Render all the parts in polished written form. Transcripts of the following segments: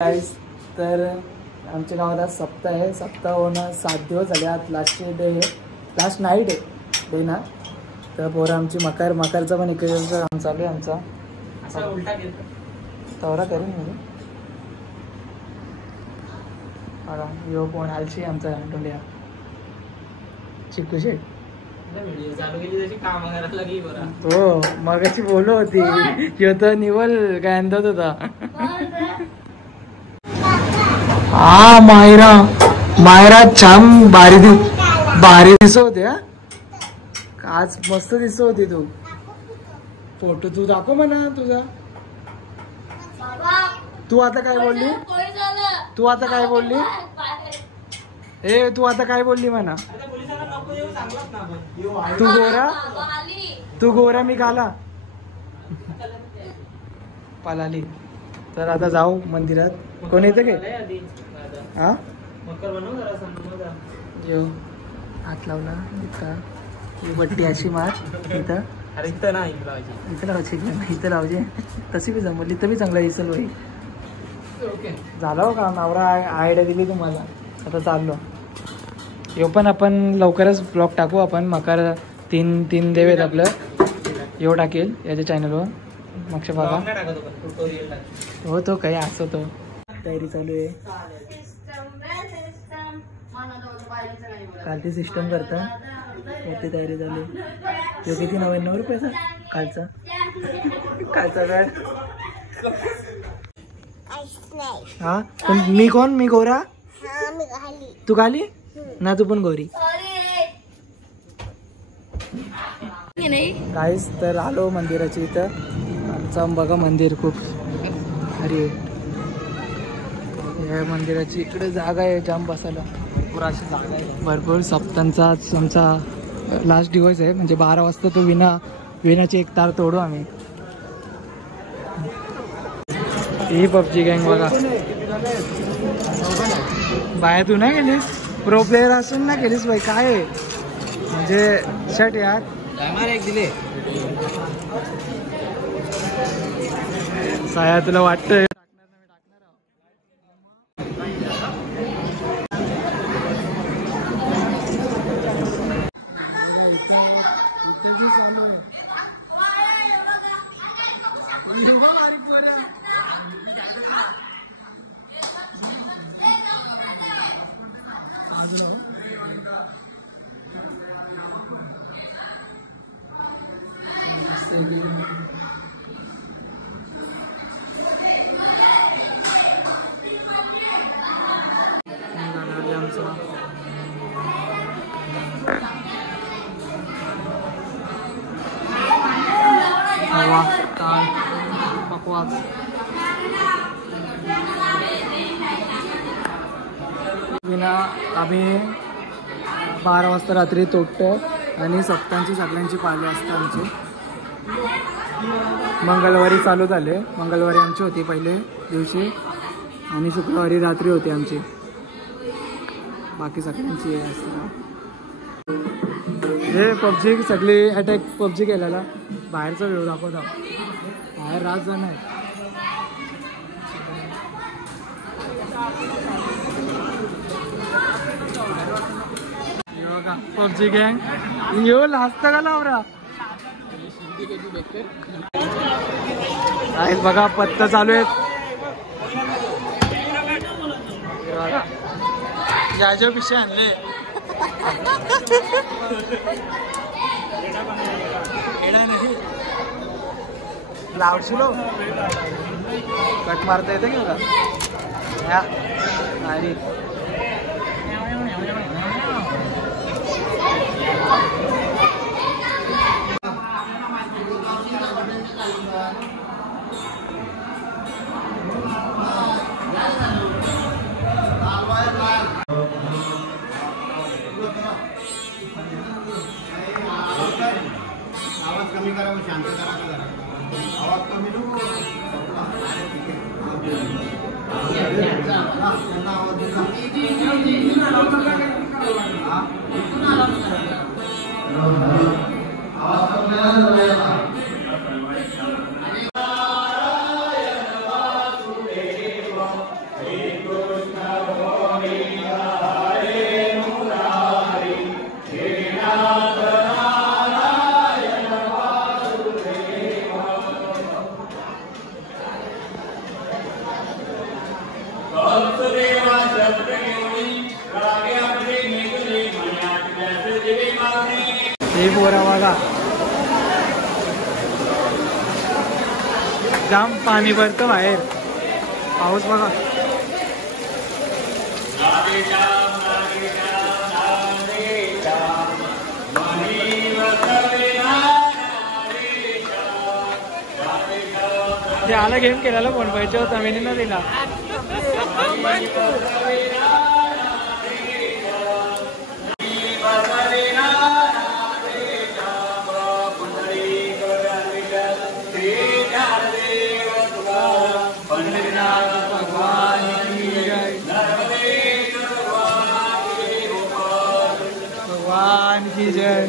गाईस, तर आमच्या गावाला सप्ताह आहे. सप्ताह होणं 7 दिवस झाले. आज लास्ट डे आहे, लास्ट नाईट आहे डे ना. तर पोरं आमची मकरचा पण एक काम चालू आहे आमचा. असा उलटा घेतो तवरा करेन मी. बघा यो कोण आलशी आमचा टोलिया चिक्कू शेट. हो मगाची बोलू होती ह्यो तर निवल काय अंदाज होता. हा मायरा छान भारी दिसत होते. आज मस्त दिसत होती तू. फोटो तू दाखव म्हणा तुझा. तू आता काय बोलली तू आता काय बोलली म्हणा. तू गोरा मी काला पलाली. तर आता जाऊ मंदिरात. कोण येतं काय हा यो हात लावला इथं बट्टी अशी मार इथं. अरे इथं ना इथं लावायची इथं लावजे तशी बी जमवली तर बी चांगला दिसल बाई. झालं हो का नवरा आयडिया दिली तुम्हाला. आता चाललो यो पण आपण लवकरच ब्लॉग टाकू. आपण मकर तीन देव आहेत आपलं यो टाकेल याच्या चॅनलवर. मग बघा हो तो काही असं तो तयारी चालू आहे. कालची सिस्टम करता वरती तयारी झाली. तो किती 99 रुपयाचा कालचा काय हा. पण मी कोण मी गोरा तू खाली ना तू पण गोरी. गाईस तर आलो मंदिराची इथं. आमचा बघा मंदिर खूप भारी आहे. या मंदिराची इकडे जागा आहे जाम बसायला भरपूर अशी जागा आहे. भरपूर सप्तांचा आमचा लास्ट दिवस आहे. म्हणजे 12 वाजता तो विनाची एक तार तोडू आम्ही. ही पबजी गँग बघा. बाया तू नाही गेलीस प्रो प्लेअर असून नाही गेलीस बाई. काय आहे म्हणजे शर्ट यार एक दिले साया तुला वाटतंय. आम्ही 12 वाजता रात्री तोडतो आणि सप्तांची सगळ्यांची पाळी असते आमची. मंगळवारी चालू झाले. मंगळवारी आमची होती पहिले दिवशी आणि शुक्रवारी रात्री होती आमची. बाकी सगळ्यांची असते. हे पबजी सगळी अटॅक पबजी केलेला बाहेरचा व्ह्यू दाखवता. बाहेर रात जण आहे. पबजी गँग यो लास्ट का लावरा आहेत बघा. पत्ता चालू आहेत. याच्या पिशे आणले लावशिलो कट मारता येते का अरे आवाज कमी करा शांत करा. आवाज कमी नको. पोरा बघा, जाम पाणी भरतं बाहेर, पाऊस बघा. ते आला गेम केलेला फोन पाहिजे होता मी ना दिला. भगवान की जय.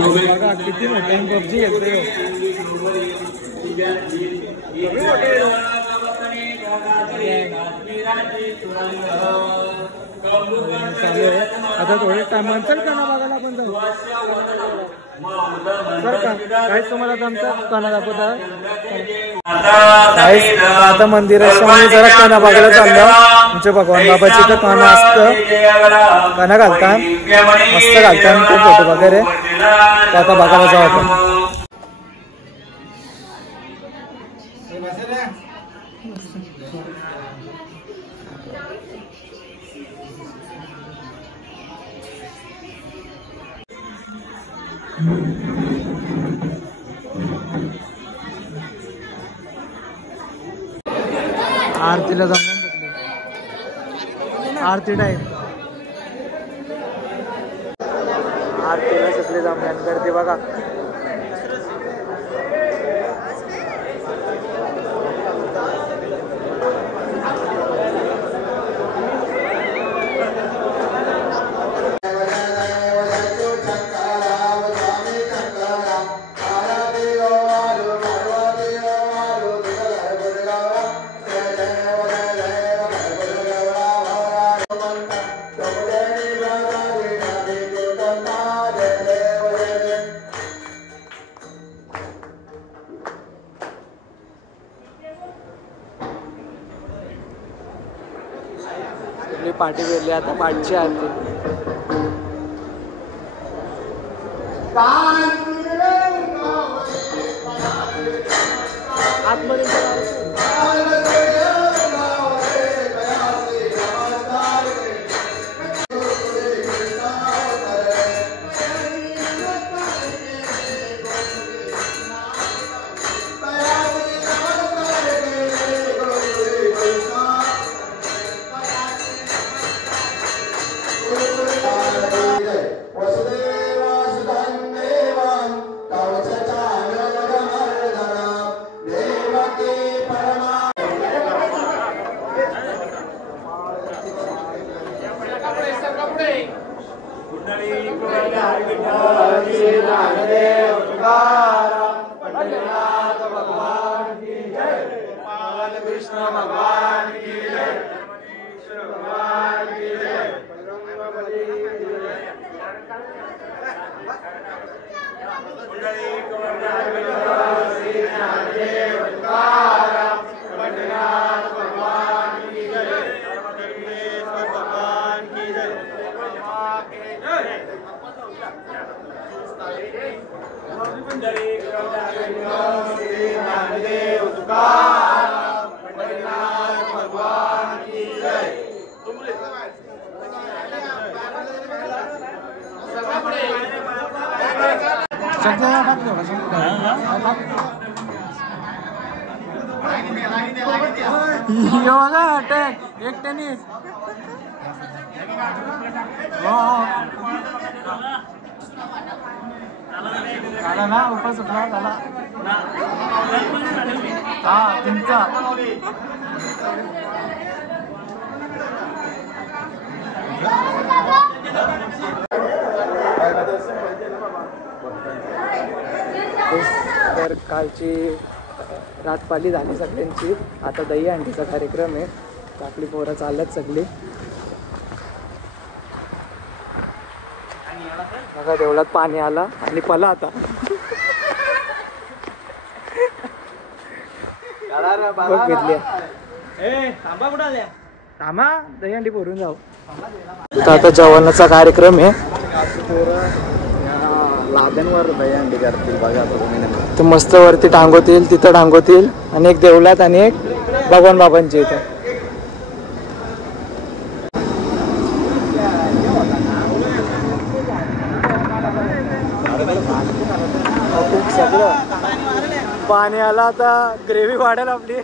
बघा किती मोठे पबजी घेतोय. आता थोडे टाइम चल का ना बघायला आपण जाऊ सर का काहीच तुम्हाला आमचा काना दाखवता. आता मंदिरात जरा काना बघायला चाललं. आमच्या भगवान बाबाची तर काना असतं, काना घालतात मस्त घालतात खूप फोटो वगैरे. आता बघायला जाऊ आपण. आरतीला जमलं, आरती टाईम आरतीला सगळे जमल्यान करते बघा. पाठी वेळली आता पाठची आरती. आतमध्ये एक टेनिस झाला ना उपास सुटला झाला हा तुमचा तर कालची रातपाली झाली सगळ्यांची. आता दही अंडीचा कार्यक्रम आहे. आपली पोरं चालत सगळी बघा. देवळात पाणी आला आणि पला आता घेतली. थांबा दही अंडी पोरून जाऊ. आता जेवणाचा कार्यक्रम आहे. लाद्यांवर दहीहंडी करतील बघा तुम्ही. तर मस्त वरती टांगवतील, तिथं टांगवतील आणि एक देवलात आणि एक भगवान बाबांची इथं. सगळं पाणी आला, आता ग्रेव्ही वाढेल आपली.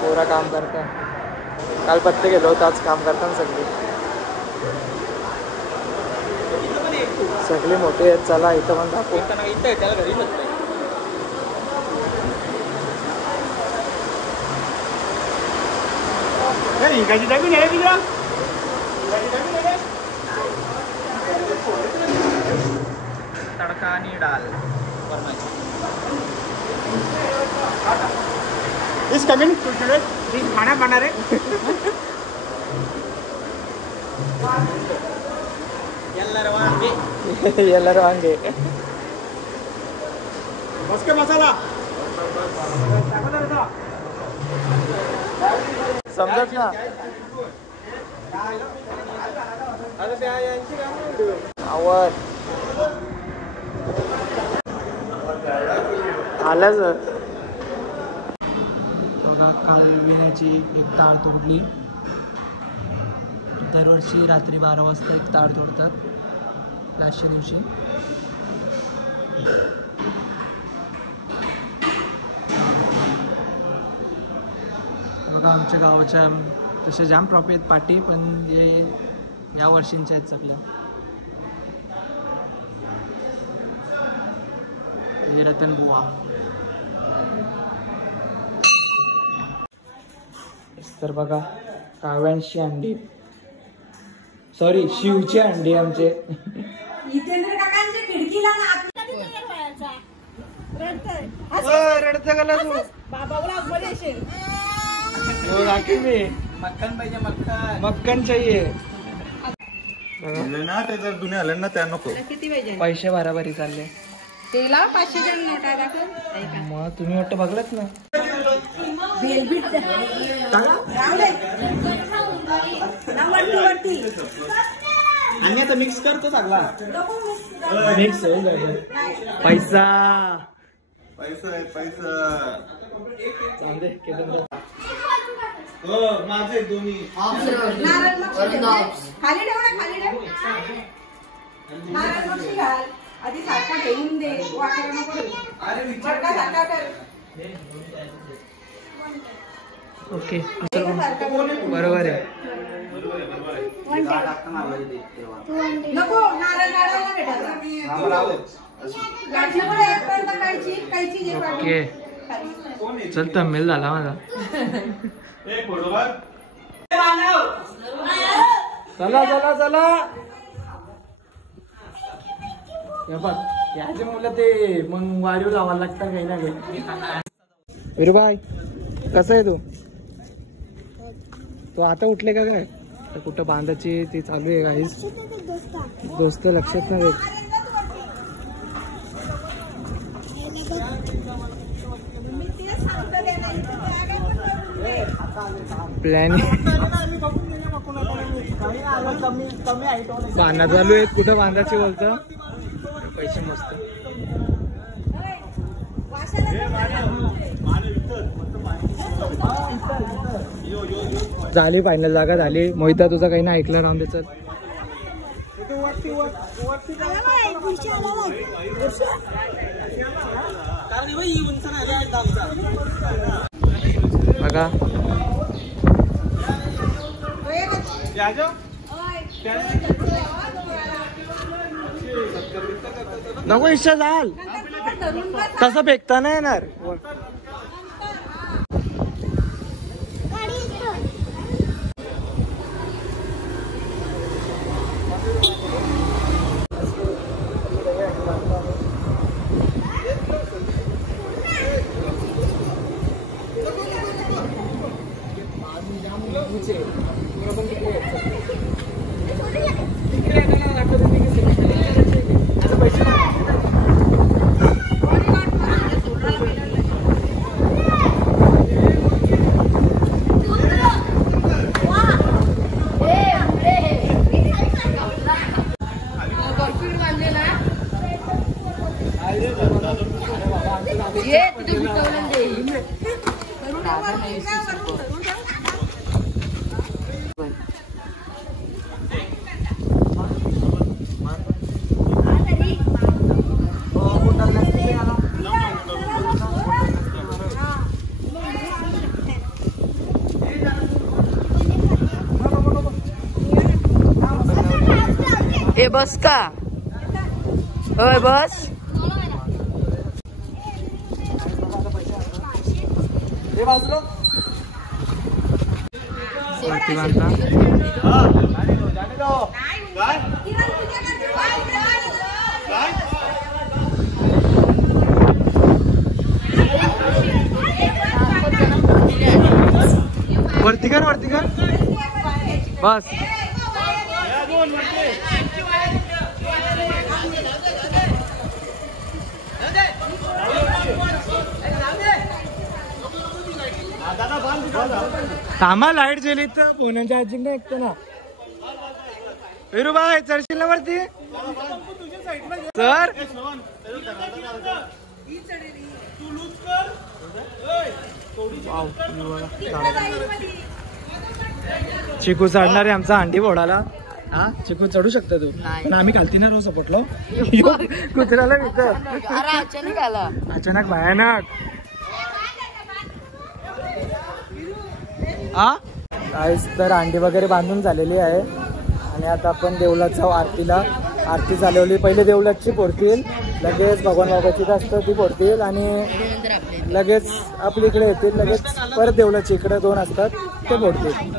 पोरा काम करता, काल पत्ते गेलो होतो, आज काम करताना सगळे मोठे आहेत. चला इथं पण दाखवू. तडका आणि डाल इस कमिंग टुडे प्लीज खाना बना रहे ಎಲ್ಲರೂ ಹಂಗೆ उसके मसाला समजत ना. आवर आलाच बघा. काल विण्याची एक तार तोडली. दरवर्षी रात्री 12 वाजता एक तार तोडतात लास्टच्या दिवशी. बघा आमच्या गावाच्या तसे जाम ट्रॉफी आहेत पाठी, पण हे या वर्षींच्या आहेत सगळ्या. हे रतन बुवा. तर बघा काव्यांची अंडी, सॉरी शिवची अंडी आमचे. रडतं का तू? मी मक्खन पाहिजे, मक्खन चाहिए ना. ते जर जुने आले ना त्या नको. पैसे भराभरी चालले. तेला 500 नोट आहे. मग तुम्ही वाटतं बघलत ना. आणि आता मिक्स करतो चांगला. मिक्स होईल. पैसा पैसा पैसा चांदे केलं. माझे दोन्ही खाली ठेव ना, खाली ठेव. नारळ मच्छी घाल आधी, सारखा घेऊन दे, वाटलं नको. ओके बरोबर आहे. नको नारळ काढायला भेटायचा. ओके चल तमिळ झाला माझा. चला चला चला. बघ याच्या मुलं ते मग वारीव लावायला लागतं काही ना काही. विरुबाई कसं आहे तू? तो आता उठले का काय? तर कुठं बांधायची ती चालू आहे गाईस. दोस्त लक्षात नाही देत. प्लॅन बांधा चालू आहे. कुठं बांधायची बोलतं? पैसे मस्त झाली. फायनल जागा झाली. मोहिता तुझा काही नाही ऐकलं राम. चल बघा नको इच्छा झाल तसं फेकता नाही येणार. ए बस का होय बस वरती कर बस थांबा लाईट गेली तर पुण्याच्या चार्जिंग नाही ऐकतो ना विरूबाई चढशील ना वरती सर चिकू चढणार आहे आमचा अंडी फोडाला हा चिकू चढू शकतो तू पण आम्ही खालती ना रोज सपोटलो कुत्र्याला विकत अचानक आला अचानक भयानक आईस तर अंडी वगैरे बांधून झालेली आहे आणि आता आपण देवळात जाऊ आरतीला आरती चालवली पहिले देवळातची फोडतील लगेच भगवान बाबाची असतं ती फोडतील आणि लगेच आपल्या इकडे येतील लगेच परत देवळाची इकडे 2 असतात ते फोडतील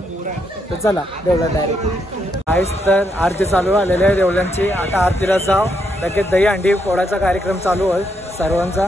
तर चला देवळात डायरेक्ट आईस तर आरती चालू आलेली आहे देवळांची आता आरतीला जाऊ लगेच दही अंडी फोडायचा कार्यक्रम चालू होईल सर्वांचा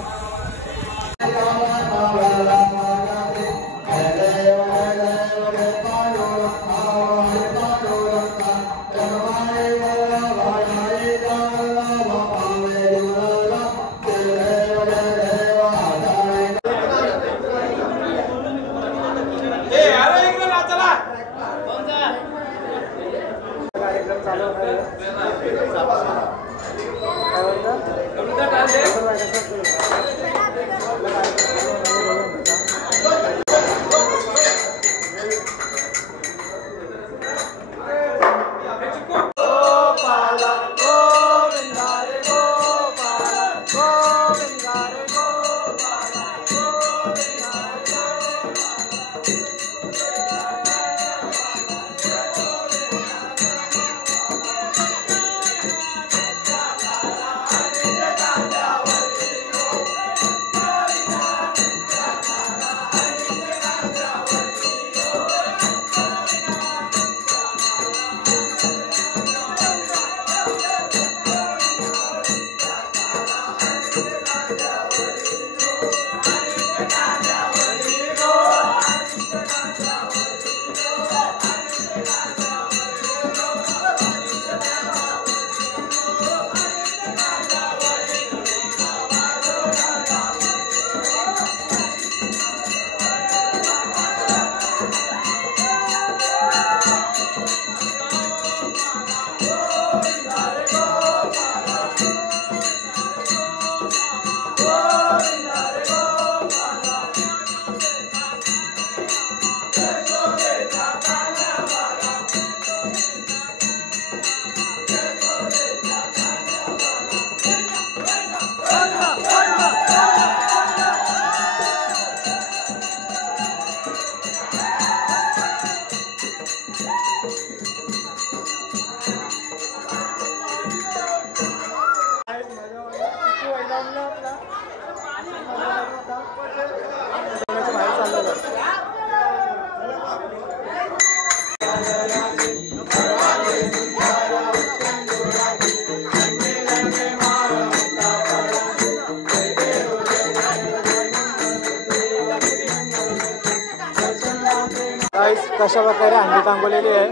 कशा प्रकारे अंडी टांगवलेली आहे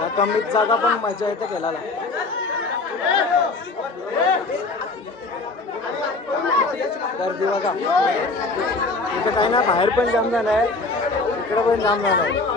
या कमीत जागा पण मजा येते खेळायला गर्दी बघा इथे काही ना बाहेर पण जाम झालं आहे इकडे पण जाम झालं आहे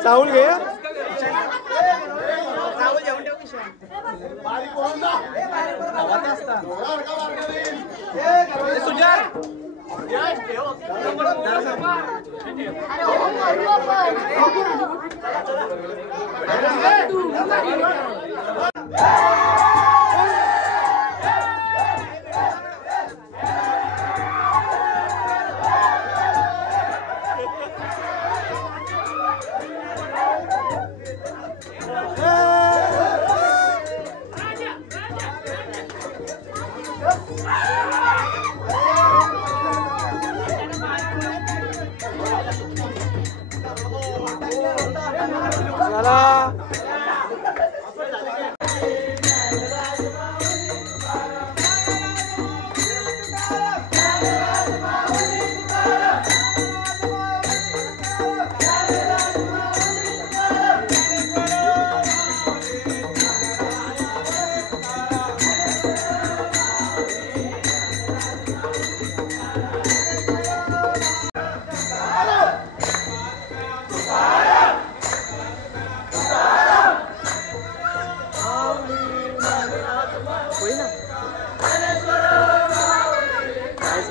चावल घे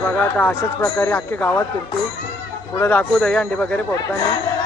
बघा आता अशाच प्रकारे अख्ख्या गावात फिरते पुढे दाखवू दही अंडे वगैरे फोडताना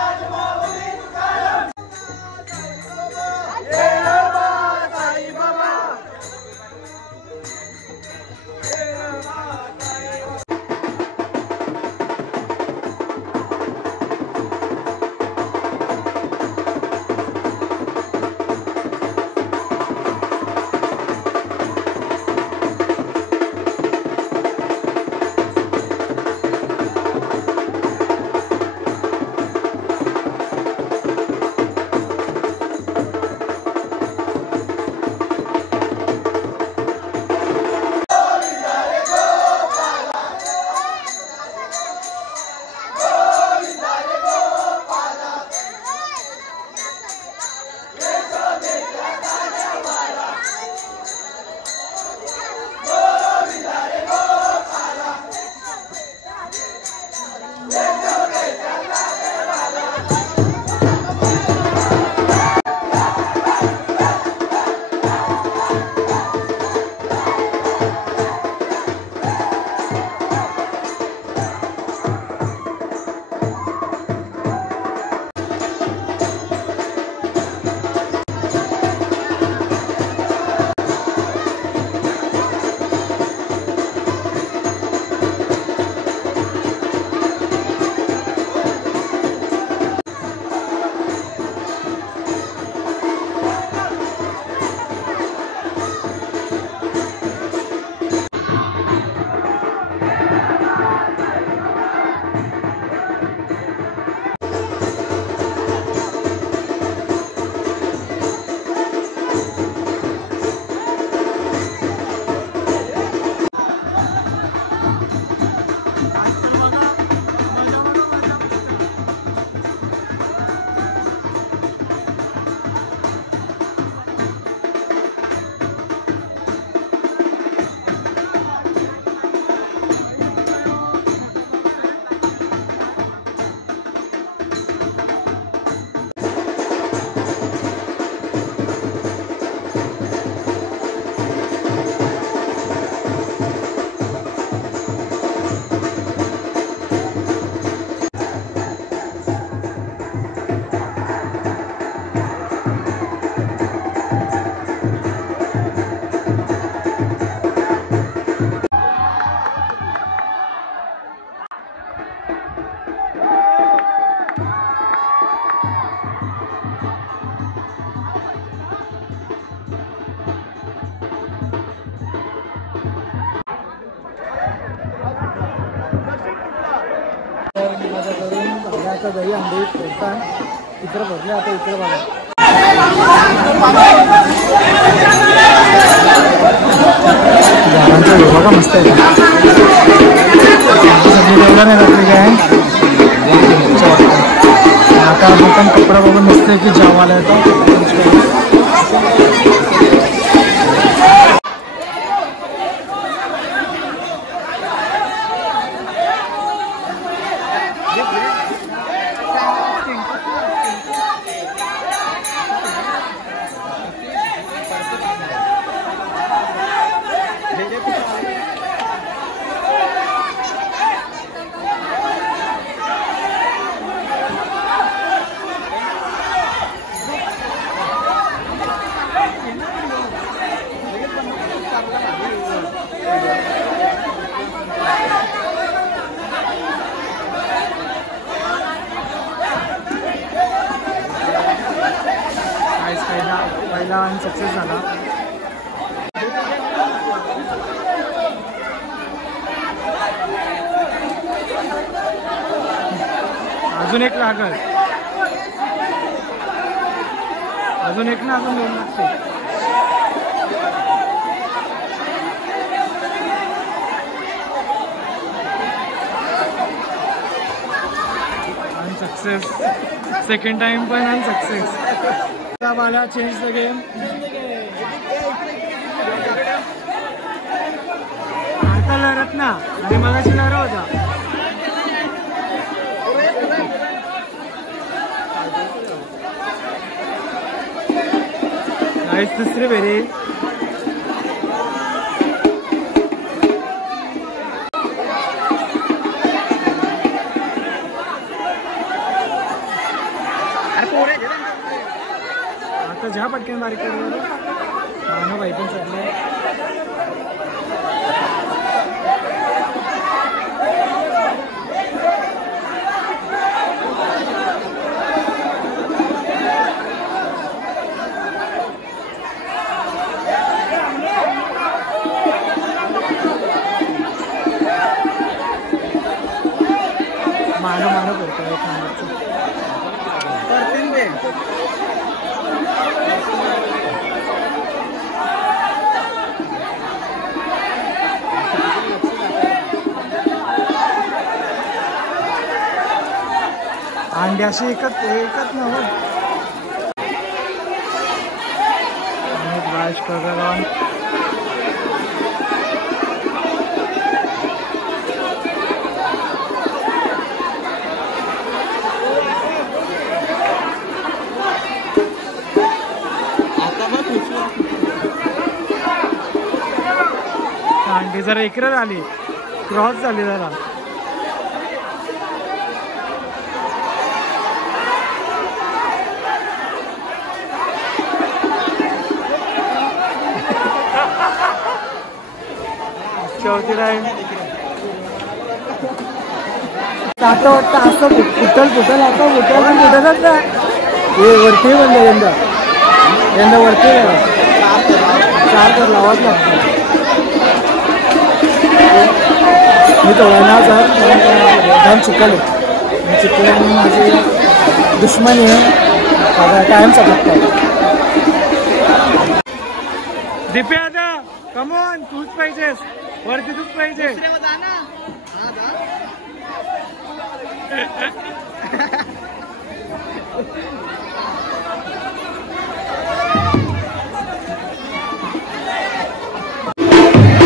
दही अंडे फोडतात इकडे भरले आता इकडे बघा झाडांचा बघा मस्त आहे सगळी एवढं नाही घातली काय आता आपण कपडा बघून मस्त आहे की जावाला येतो पहिला आणि सक्सेस झाला अजून एक लागल अजून एक ना अजून दोन लागते आणि सक्सेस सेकंड टाइम पण आणि success Bala change the game आता लढत ना आणि मगाशी लढा होता नाईस तिसरी फेरी आता ज्या पटकन बारीक करू भाई पण चढले मानो करतो एक अंडे असे एकच नव्हतं राज कगन अंडे जरा एकरच आली क्रॉस झाली जरा चौथी राहील आता वाटतं असं फुटल आता फुटलच ना हे वरती बनलं यंदा वरती चार तर लावाच लागतो मी तो ना सर एकदम चुकले आणि माझी दुश्मनी आहे कायम सकता दिप्या आता कमॉन तूच पाहिजेस वरती तूच पाहिजे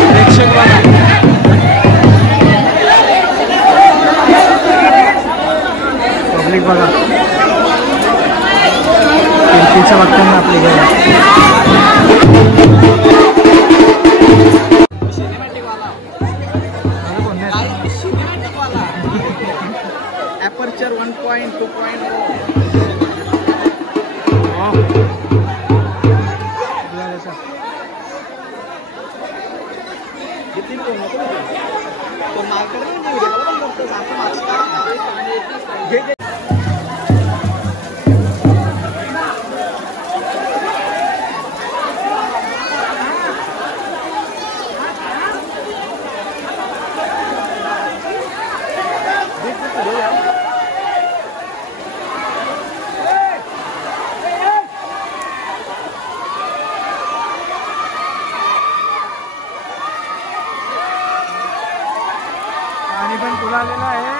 प्रेक्षक बघा पब्लिक बघा कीर्तीच्या वाक्यांना आपली घ्या Aperture 1.2.0 पण तुला आलेला आहे.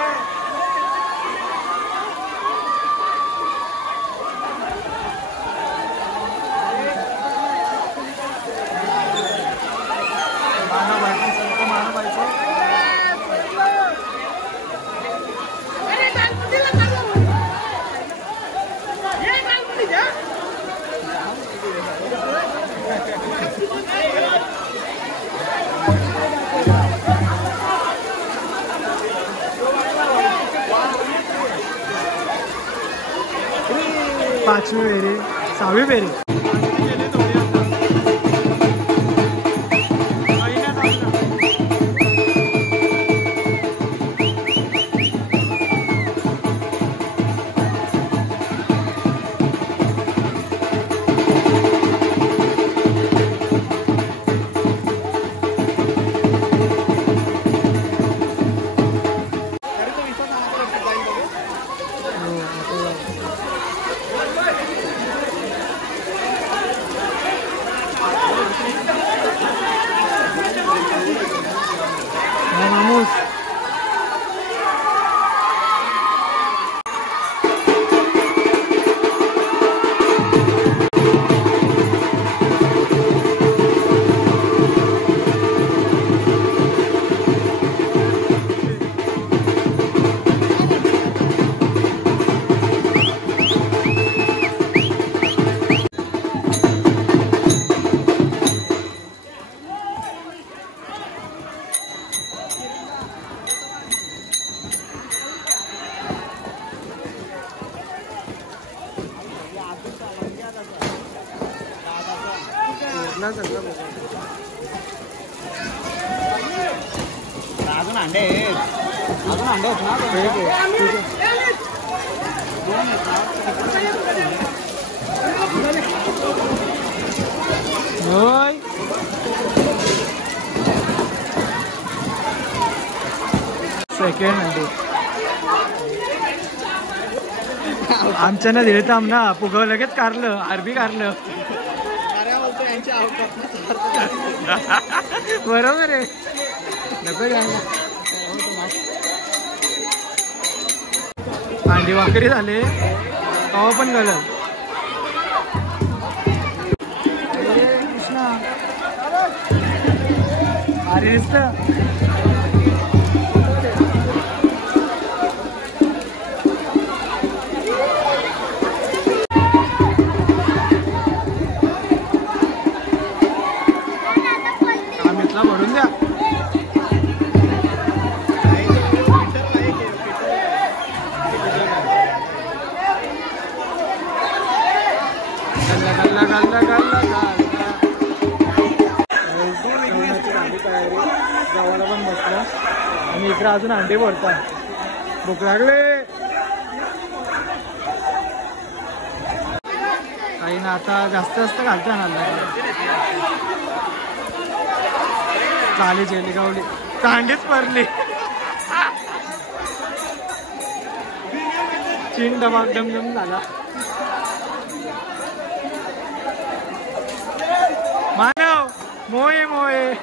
पाचवी फेरी, 6वी फेरी. अजून अंडे आहेत ना. सेकंड अंडे आमच्या ना दिले तर आमना पुगव लगेच कारलं आरबी कारलं. बरोबर आहे. अंडी वाकरी झाले कवा पण गलत. कृष्णा अरे भरून द्या. गावाला पण बसला आणि इकडे अजून अंडे भरतात. भूक लागले काही ना. आता जास्त घालता ना चाली जेली गावली कांडीच पडली. चिन डबाक डमडम झाला. मानव मोये मोये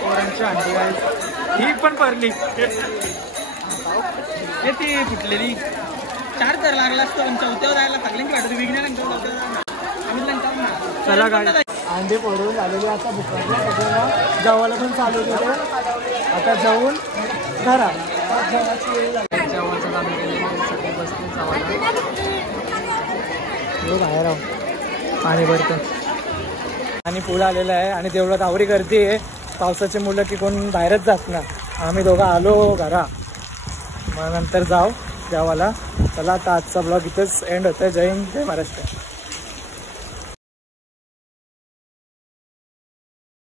पोरांची अंडी ही पण पडली. ती फुटलेली 4 तर लागला असतो पण 4थ्यावर जायला सगळ्यांची वाटत विघ्न. चला गाडी अंडे पडून आलेले आता बुकाला जेवायला पण चालू केलं. आता जाऊन घरा जेवणाचं काम केलं. सगळे बसले जेवायला. बाहेर आहो पाणी भरतं आणि पूल आलेला आहे आणि देवळात आवरी गर्दी आहे. पावसाची मुलं की कोण बाहेरच जात ना. आम्ही दोघं आलो घरा मग नंतर जाऊ जेवायला. चला आता आजचा ब्लॉग इथंच एंड होतोय. जय हिंद जय महाराष्ट्र.